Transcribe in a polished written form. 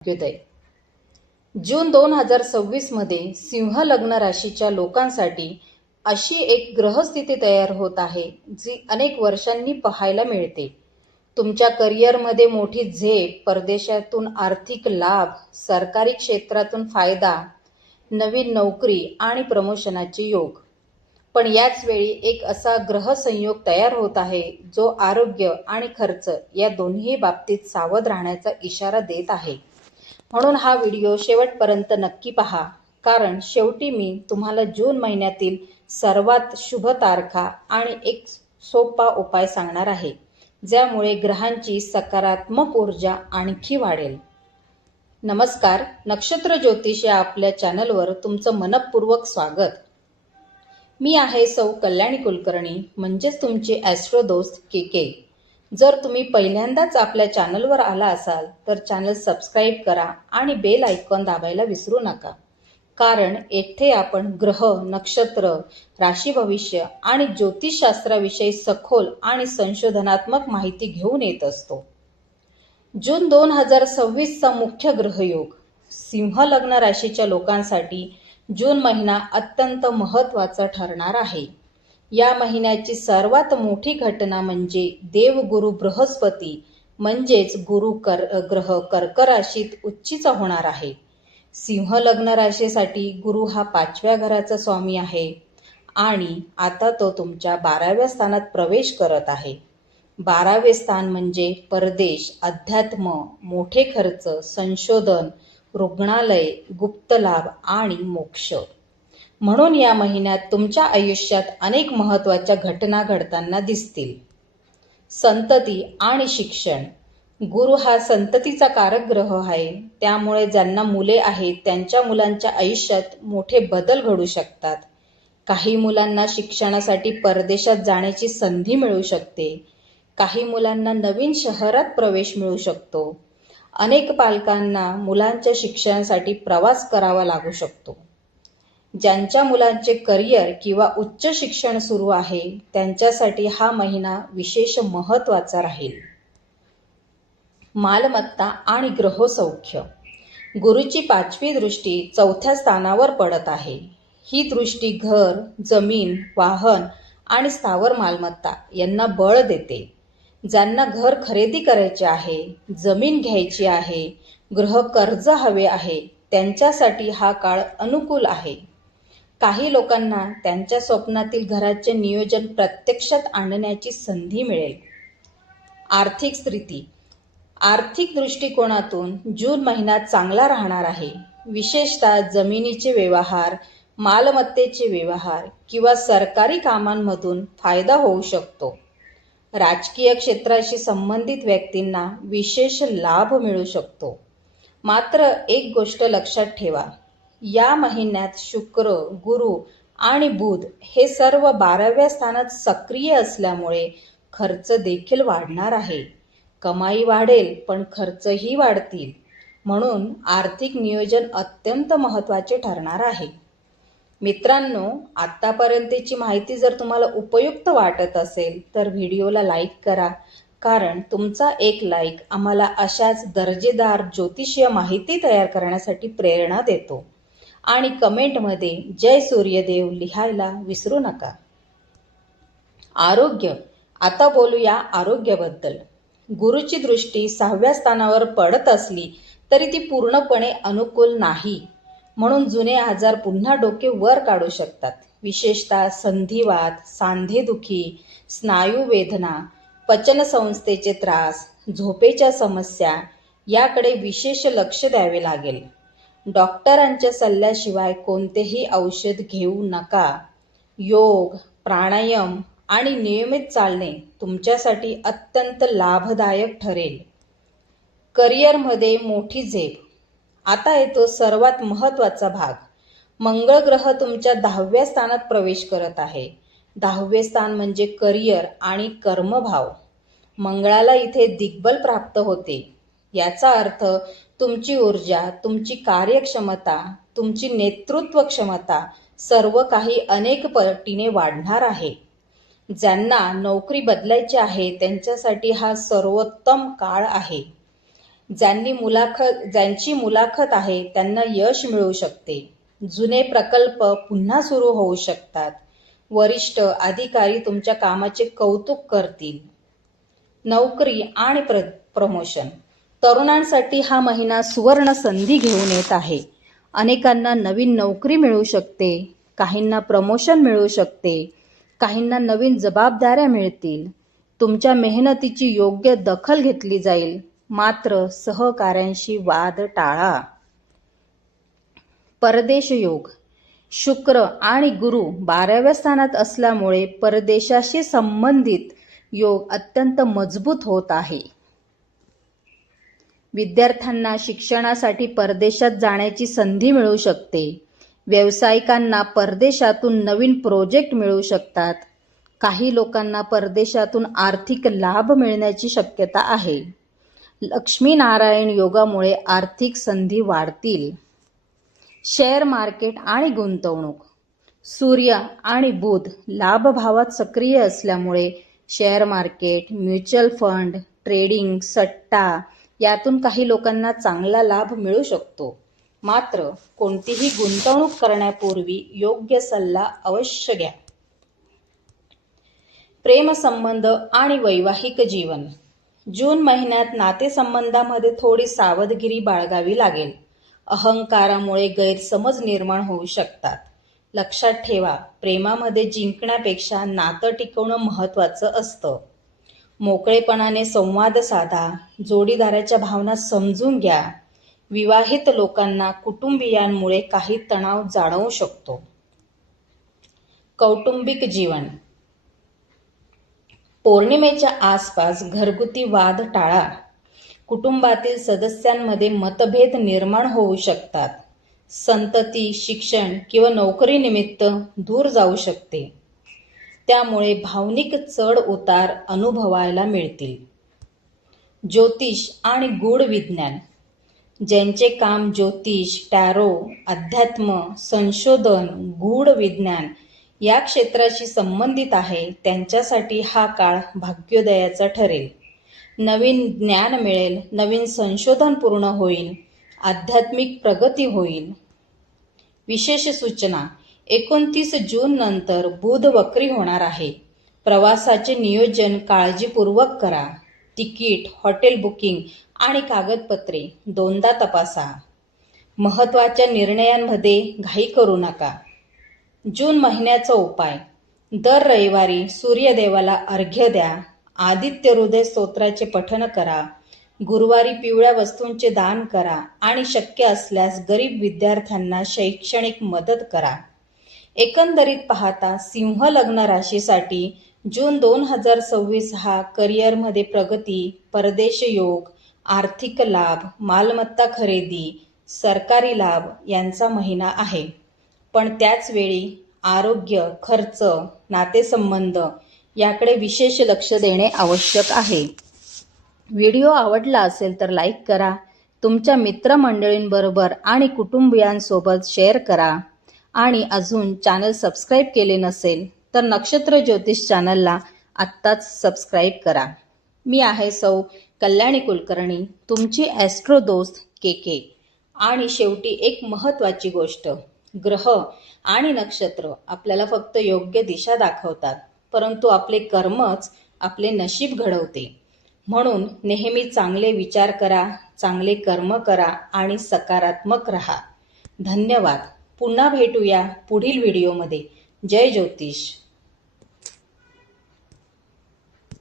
योदय जून 2026 मध्ये सिंह लग्न राशीच्या लोकांसाठी अशी एक ग्रहस्थिती तयार होत आहे जी अनेक वर्षांनी पाहायला मिळते. तुमच्या करिअरमध्ये मोठी झेप, परदेशातून आर्थिक लाभ, सरकारी क्षेत्रातून फायदा, नवीन नोकरी आणि प्रमोशनाचे योग. पण याच वेळी एक असा ग्रह संयोग तयार होत आहे जो आरोग्य आणि खर्च या दोन्ही बाबतीत सावध राहण्याचा इशारा देत आहे. म्हणून हा व्हिडिओ शेवटपर्यंत नक्की पहा, कारण शेवटी मी तुम्हाला जून महिन्यातील सर्वात शुभ तारखा आणि एक सोपा उपाय सांगणार आहे, ज्यामुळे ग्रहांची सकारात्मक ऊर्जा आणखी वाढेल. नमस्कार, नक्षत्र ज्योतिष या आपल्या चॅनलवर तुमचं मनपूर्वक स्वागत. मी आहे सौ कल्याणी कुलकर्णी, म्हणजेच तुमची ॲस्ट्रो दोस्त के. जर तुम्ही पहिल्यांदाच आपल्या चॅनलवर आला असाल तर चॅनल सबस्क्राईब करा आणि बेल आयकॉन दाबायला विसरू नका, कारण येथे आपण ग्रह, नक्षत्र, राशी भविष्य आणि ज्योतिषशास्त्राविषयी सखोल आणि संशोधनात्मक माहिती घेऊन येत असतो. जून 2026चा मुख्य ग्रहयोग. सिंह लग्न राशीच्या लोकांसाठी जून महिना अत्यंत महत्त्वाचा ठरणार आहे. या महिन्याची सर्वात मोठी घटना म्हणजे देवगुरु बृहस्पती म्हणजेच ग्रह कर्क राशीत उच्चीचा होणार आहे. सिंह लग्न राशीसाठी गुरु हा 5व्या घराचा स्वामी आहे आणि आता तो तुमच्या 12व्या स्थानात प्रवेश करत आहे. 12वे स्थान म्हणजे परदेश, अध्यात्म, मोठे खर्च, संशोधन, रुग्णालय, गुप्त लाभ आणि मोक्ष. म्हणून या महिन्यात तुमच्या आयुष्यात अनेक महत्त्वाच्या घटना घडताना दिसतील. संतती आणि शिक्षण. गुरु हा संततीचा कारक ग्रह आहे, त्यामुळे ज्यांना मुले आहेत त्यांच्या मुलांच्या आयुष्यात मोठे बदल घडू शकतात. काही मुलांना शिक्षणासाठी परदेशात जाण्याची संधी मिळू शकते. काही मुलांना नवीन शहरात प्रवेश मिळू शकतो. अनेक पालकांना मुलांच्या शिक्षणासाठी प्रवास करावा लागू शकतो. ज्यांच्या मुलांचे करिअर किंवा उच्च शिक्षण सुरू आहे त्यांच्यासाठी हा महिना विशेष महत्त्वाचा राहील. मालमत्ता आणि ग्रहसौख्य. गुरुची 5वी दृष्टी 4थ्या स्थानावर पडत आहे. ही दृष्टी घर, जमीन, वाहन आणि स्थावर मालमत्ता यांना बळ देते. ज्यांना घर खरेदी करायचे आहे, जमीन घ्यायची आहे, गृह कर्ज हवे आहे त्यांच्यासाठी हा काळ अनुकूल आहे. काही लोकांना त्यांच्या स्वप्नातील घराचे नियोजन प्रत्यक्षात आणण्याची संधी मिळेल. आर्थिक स्थिती. आर्थिक दृष्टिकोनातून जून महिना चांगला राहणार आहे. विशेषतः जमिनीचे व्यवहार, मालमत्तेचे व्यवहार किंवा सरकारी कामांमधून फायदा होऊ शकतो. राजकीय क्षेत्राशी संबंधित व्यक्तींना विशेष लाभ मिळू शकतो. मात्र एक गोष्ट लक्षात ठेवा, या महिन्यात शुक्र, गुरु आणि बुध हे सर्व 12व्या स्थानात सक्रिय असल्यामुळे खर्च देखील वाढणार आहे. कमाई वाढेल पण खर्चही वाढतील. म्हणून आर्थिक नियोजन अत्यंत महत्त्वाचे ठरणार आहे. मित्रांनो, आतापर्यंतची माहिती जर तुम्हाला उपयुक्त वाटत असेल तर व्हिडिओला लाईक करा, कारण तुमचा एक लाईक आम्हाला अशाच दर्जेदार ज्योतिषीय माहिती तयार करण्यासाठी प्रेरणा देतो. आणि कमेंटमध्ये जय सूर्यदेव लिहायला विसरू नका. आरोग्य. आता बोलूया आरोग्याबद्दल. गुरुची दृष्टी 6व्या स्थानावर पडत असली तरी ती पूर्णपणे अनुकूल नाही. म्हणून जुने आजार पुन्हा डोके वर काढू शकतात. विशेषतः संधिवात, सांधेदुखी, स्नायू वेदना, पचनसंस्थेचे त्रास, झोपेच्या समस्या याकडे विशेष लक्ष द्यावे लागेल. डॉक्टरांच्या सल्ल्याशिवाय कोणतेही औषध घेऊ नका. योग, प्राणायाम आणि नियमित चालणे तुमच्यासाठी अत्यंत लाभदायक ठरेल. करिअरमध्ये मोठी झेप. आता येतो सर्वात महत्त्वाचा भाग. मंगळ ग्रह तुमच्या 10व्या स्थानात प्रवेश करत आहे. 10वे स्थान म्हणजे करिअर आणि कर्मभाव. मंगळाला इथे दिग्बल प्राप्त होते. याचा अर्थ तुमची ऊर्जा, तुमची कार्यक्षमता, तुमची नेतृत्व क्षमता सर्व काही अनेक पटीने वाढणार आहे. ज्यांना नोकरी बदलायची आहे त्यांच्यासाठी हा सर्वोत्तम काळ आहे. ज्यांची मुलाखत आहे त्यांना यश मिळू शकते. जुने प्रकल्प पुन्हा सुरू होऊ शकतात. वरिष्ठ अधिकारी तुमच्या कामाचे कौतुक करतील. नोकरी आणि प्रमोशन. तरुणांसाठी हा महिना सुवर्ण संधी घेऊन येत आहे. अनेकांना नवीन नोकरी मिळू शकते, काहींना प्रमोशन मिळू शकते, काहींना नवीन जबाबदाऱ्या मिळतील. तुमच्या मेहनतीची योग्य दखल घेतली जाईल. मात्र सहकाऱ्यांशी वाद टाळा. परदेश योग. शुक्र आणि गुरु 12व्या स्थानात असल्यामुळे परदेशाशी संबंधित योग अत्यंत मजबूत होत आहे. विद्यार्थ्यांना शिक्षणासाठी परदेशात जाण्याची संधी मिळू शकते. व्यावसायिकांना परदेशातून नवीन प्रोजेक्ट मिळू शकतात. काही लोकांना परदेशातून आर्थिक लाभ मिळण्याची शक्यता आहे. लक्ष्मीनारायण योगामुळे आर्थिक संधी वाढतील. शेअर मार्केट आणि गुंतवणूक. सूर्य आणि बुध लाभभावात सक्रिय असल्यामुळे share market, mutual fund, trading, सट्टा यातून काही लोकांना चांगला लाभ मिळू शकतो. मात्र कोणतीही गुंतवणूक करण्यापूर्वी योग्य सल्ला अवश्य घ्या. प्रेमसंबंध आणि वैवाहिक जीवन. जून महिन्यात नातेसंबंधामध्ये थोडी सावधगिरी बाळगावी लागेल. अहंकारामुळे गैरसमज निर्माण होऊ शकतात. लक्षात ठेवा, प्रेमामध्ये जिंकण्यापेक्षा नातं टिकवणं महत्त्वाचं असतं. मोकळेपणाने संवाद साधा. जोडीदाराच्या भावना समजून घ्या. विवाहित लोकांना कुटुंबियांमुळे काही तणाव जाणवू शकतो. कौटुंबिक जीवन. पौर्णिमेच्या आसपास घरगुती वाद टाळा. कुटुंबातील सदस्यांमध्ये मतभेद निर्माण होऊ शकतात. संतती, शिक्षण किंवा नोकरीनिमित्त दूर जाऊ शकते. त्यामुळे भावनिक चढ उतार अनुभवायला मिळतील. ज्योतिष आणि गूढ विज्ञान. ज्यांचे काम ज्योतिष, टॅरो, अध्यात्म, संशोधन, गूढ विज्ञान या क्षेत्राशी संबंधित आहे त्यांच्यासाठी हा काळ भाग्योदयाचा ठरेल. नवीन ज्ञान मिळेल, नवीन संशोधन पूर्ण होईल, आध्यात्मिक प्रगती होईल. विशेष सूचना. 29 जून नंतर बुध वक्री होणार आहे. प्रवासाचे नियोजन काळजीपूर्वक करा. तिकीट, हॉटेल बुकिंग आणि कागदपत्रे दोनदा तपासा. महत्त्वाच्या निर्णयांमध्ये घाई करू नका. जून महिन्याचा उपाय. दर रविवारी सूर्यदेवाला अर्घ्य द्या. आदित्य हृदय स्तोत्राचे पठण करा. गुरुवारी पिवळ्या वस्तूंचे दान करा आणि शक्य असल्यास गरीब विद्यार्थ्यांना शैक्षणिक मदत करा. एकंदरीत पाहता सिंह लग्न राशीसाठी जून 2026 हा करिअरमध्ये प्रगती, परदेश योग, आर्थिक लाभ, मालमत्ता खरेदी, सरकारी लाभ यांचा महिना आहे. पण त्याच वेळी आरोग्य, खर्च, नातेसंबंध याकडे विशेष लक्ष देणे आवश्यक आहे. व्हिडिओ आवडला असेल तर लाईक करा. तुमच्या मित्रमंडळींबरोबर आणि कुटुंबियांसोबत शेअर करा. आणि अजून चॅनल सबस्क्राईब केले नसेल तर नक्षत्र ज्योतिष चॅनलला आत्ताच सबस्क्राईब करा. मी आहे सौ कल्याणी कुलकर्णी, तुमची ॲस्ट्रो दोस्त के. आणि शेवटी एक महत्त्वाची गोष्ट, ग्रह आणि नक्षत्र आपल्याला फक्त योग्य दिशा दाखवतात, परंतु आपले कर्मच आपले नशीब घडवते. म्हणून नेहमी चांगले विचार करा, चांगले कर्म करा आणि सकारात्मक रहा. धन्यवाद. पुन्हा भेटूया पुढील व्हिडिओमध्ये. जय ज्योतिष.